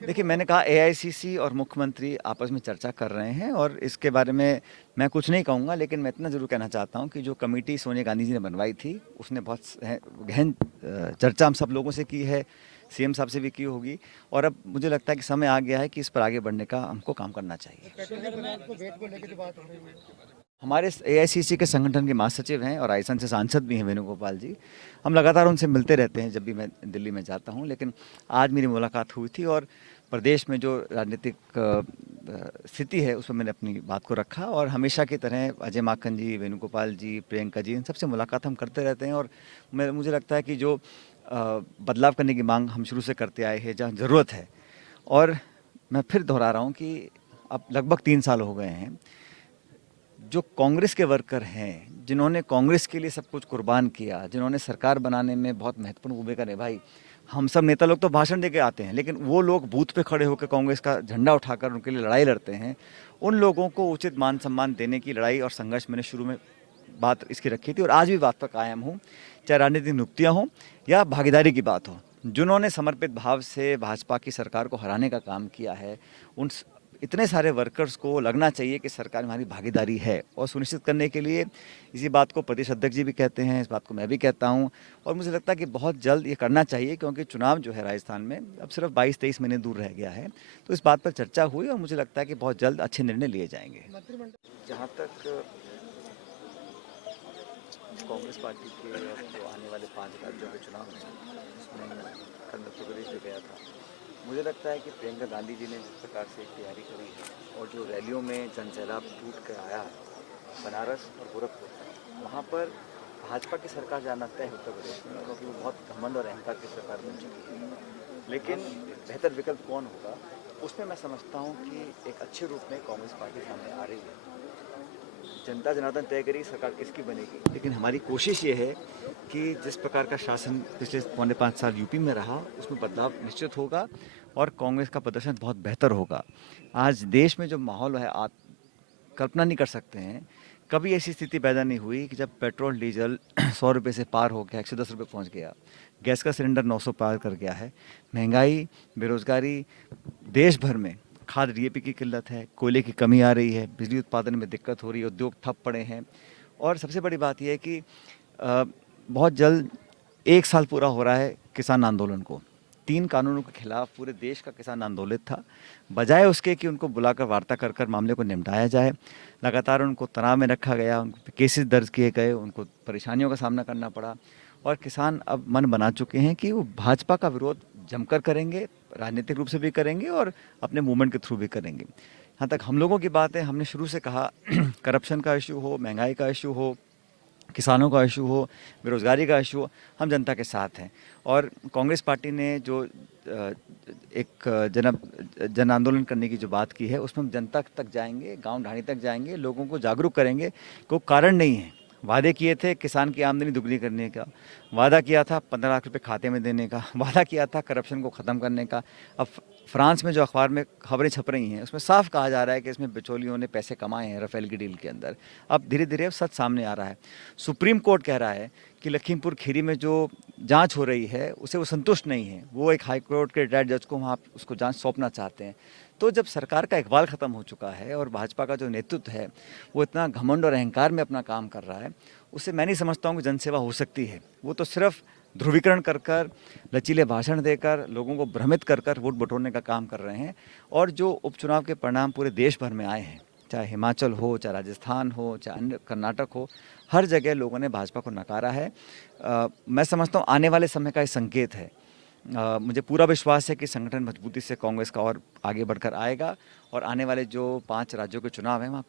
देखिए, मैंने कहा एआईसीसी और मुख्यमंत्री आपस में चर्चा कर रहे हैं और इसके बारे में मैं कुछ नहीं कहूँगा, लेकिन मैं इतना ज़रूर कहना चाहता हूँ कि जो कमेटी सोनिया गांधी जी ने बनवाई थी, उसने बहुत गहन चर्चा हम सब लोगों से की है, सीएम साहब से भी की होगी और अब मुझे लगता है कि समय आ गया है कि इस पर आगे बढ़ने का हमको काम करना चाहिए। हमारे एआईसीसी के संगठन के महासचिव हैं और राजस्थान से सांसद भी हैं वेणुगोपाल जी। हम लगातार उनसे मिलते रहते हैं जब भी मैं दिल्ली में जाता हूं, लेकिन आज मेरी मुलाकात हुई थी और प्रदेश में जो राजनीतिक स्थिति है उसमें मैंने अपनी बात को रखा और हमेशा की तरह अजय माकन जी, वेणुगोपाल जी, प्रियंका जी, इन सबसे मुलाकात हम करते रहते हैं और मुझे लगता है कि जो बदलाव करने की मांग हम शुरू से करते आए हैं, जहाँ ज़रूरत है। और मैं फिर दोहरा रहा हूँ कि अब लगभग 3 साल हो गए हैं, जो कांग्रेस के वर्कर हैं, जिन्होंने कांग्रेस के लिए सब कुछ कुर्बान किया, जिन्होंने सरकार बनाने में बहुत महत्वपूर्ण भूमिका निभाई। हम सब नेता लोग तो भाषण दे के आते हैं, लेकिन वो लोग बूथ पे खड़े होकर कांग्रेस का झंडा उठाकर उनके लिए लड़ाई लड़ते हैं। उन लोगों को उचित मान सम्मान देने की लड़ाई और संघर्ष मैंने शुरू में बात इसकी रखी थी और आज भी बात पर कायम हूँ, चाहे राजनीतिक नियुक्तियाँ हों या भागीदारी की बात हो। जिन्होंने समर्पित भाव से भाजपा की सरकार को हराने का काम किया है, उन इतने सारे वर्कर्स को लगना चाहिए कि सरकार में हमारी भागीदारी है और सुनिश्चित करने के लिए इसी बात को प्रदेश अध्यक्ष जी भी कहते हैं, इस बात को मैं भी कहता हूं और मुझे लगता है कि बहुत जल्द ये करना चाहिए, क्योंकि चुनाव जो है राजस्थान में अब सिर्फ 22-23 महीने दूर रह गया है। तो इस बात पर चर्चा हुई और मुझे लगता है कि बहुत जल्द अच्छे निर्णय लिए जाएंगे। जहाँ तक कांग्रेस पार्टी के जो आने वाले 5 राज्यों के चुनाव हैं, उसमें कल मध्य प्रदेश में गया था। मुझे लगता है कि प्रियंका गांधी जी ने जिस प्रकार से तैयारी करी है और जो रैलियों में जनसैलाब टूट कर आया है बनारस और गोरखपुर, वहाँ पर भाजपा की सरकार जाना तय है उत्तर प्रदेश में, क्योंकि वो बहुत घमंड और अहंकार की सरकार बन चुकी है। लेकिन बेहतर विकल्प कौन होगा, उसमें मैं समझता हूँ कि एक अच्छे रूप में कांग्रेस पार्टी सामने आ रही है। जनता जनार्दन तय करेगी सरकार किसकी बनेगी, लेकिन हमारी कोशिश ये है कि जिस प्रकार का शासन पिछले 4.5 साल यूपी में रहा, उसमें बदलाव निश्चित होगा और कांग्रेस का प्रदर्शन बहुत बेहतर होगा। आज देश में जो माहौल है, आप कल्पना नहीं कर सकते हैं। कभी ऐसी स्थिति पैदा नहीं हुई कि जब पेट्रोल डीजल 100 रुपये से पार हो गया, 110 रुपये पहुँच गया, गैस का सिलेंडर 900 पार कर गया है, महंगाई, बेरोजगारी, देश भर में खाद डीएपी की किल्लत है, कोयले की कमी आ रही है, बिजली उत्पादन में दिक्कत हो रही है, उद्योग ठप पड़े हैं और सबसे बड़ी बात यह है कि बहुत जल्द 1 साल पूरा हो रहा है किसान आंदोलन को। 3 कानूनों के खिलाफ पूरे देश का किसान आंदोलित था। बजाय उसके कि उनको बुलाकर वार्ता कर कर मामले को निपटाया जाए, लगातार उनको तनाव में रखा गया, उन पे केसेस दर्ज किए गए, उनको परेशानियों का सामना करना पड़ा और किसान अब मन बना चुके हैं कि वो भाजपा का विरोध जमकर करेंगे, राजनीतिक रूप से भी करेंगे और अपने मूवमेंट के थ्रू भी करेंगे। यहाँ तक हम लोगों की बात है, हमने शुरू से कहा करप्शन का इशू हो, महंगाई का इशू हो, किसानों का इशू हो, बेरोज़गारी का इशू हो, हम जनता के साथ हैं। और कांग्रेस पार्टी ने जो एक जन आंदोलन करने की जो बात की है, उसमें हम जनता तक जाएंगे, गांव ढाणी तक जाएंगे, लोगों को जागरूक करेंगे। कोई कारण नहीं है, वादे किए थे किसान की आमदनी दुगनी करने का, वादा किया था 15 लाख रुपए खाते में देने का, वादा किया था करप्शन को ख़त्म करने का। अब फ्रांस में जो अखबार में खबरें छप रही हैं, उसमें साफ कहा जा रहा है कि इसमें बिचौलियों ने पैसे कमाए हैं राफेल की डील के अंदर। अब धीरे धीरे सच सामने आ रहा है। सुप्रीम कोर्ट कह रहा है कि लखीमपुर खीरी में जो जांच हो रही है उससे वो संतुष्ट नहीं है, वो एक हाई कोर्ट के रिटायर्ड जज को वहाँ उसको जांच सौंपना चाहते हैं। तो जब सरकार का इकबाल ख़त्म हो चुका है और भाजपा का जो नेतृत्व है वो इतना घमंड और अहंकार में अपना काम कर रहा है, उससे मैं नहीं समझता हूँ कि जनसेवा हो सकती है। वो तो सिर्फ ध्रुवीकरण कर कर, लचीले भाषण देकर, लोगों को भ्रमित कर कर वोट बटोरने का काम कर रहे हैं। और जो उपचुनाव के परिणाम पूरे देश भर में आए हैं, चाहे हिमाचल हो, चाहे राजस्थान हो, चाहे अन्य कर्नाटक हो, हर जगह लोगों ने भाजपा को नकारा है। मैं समझता हूँ आने वाले समय का ये संकेत है। मुझे पूरा विश्वास है कि संगठन मजबूती से कांग्रेस का और आगे बढ़कर आएगा और आने वाले जो 5 राज्यों के चुनाव हैं वहाँ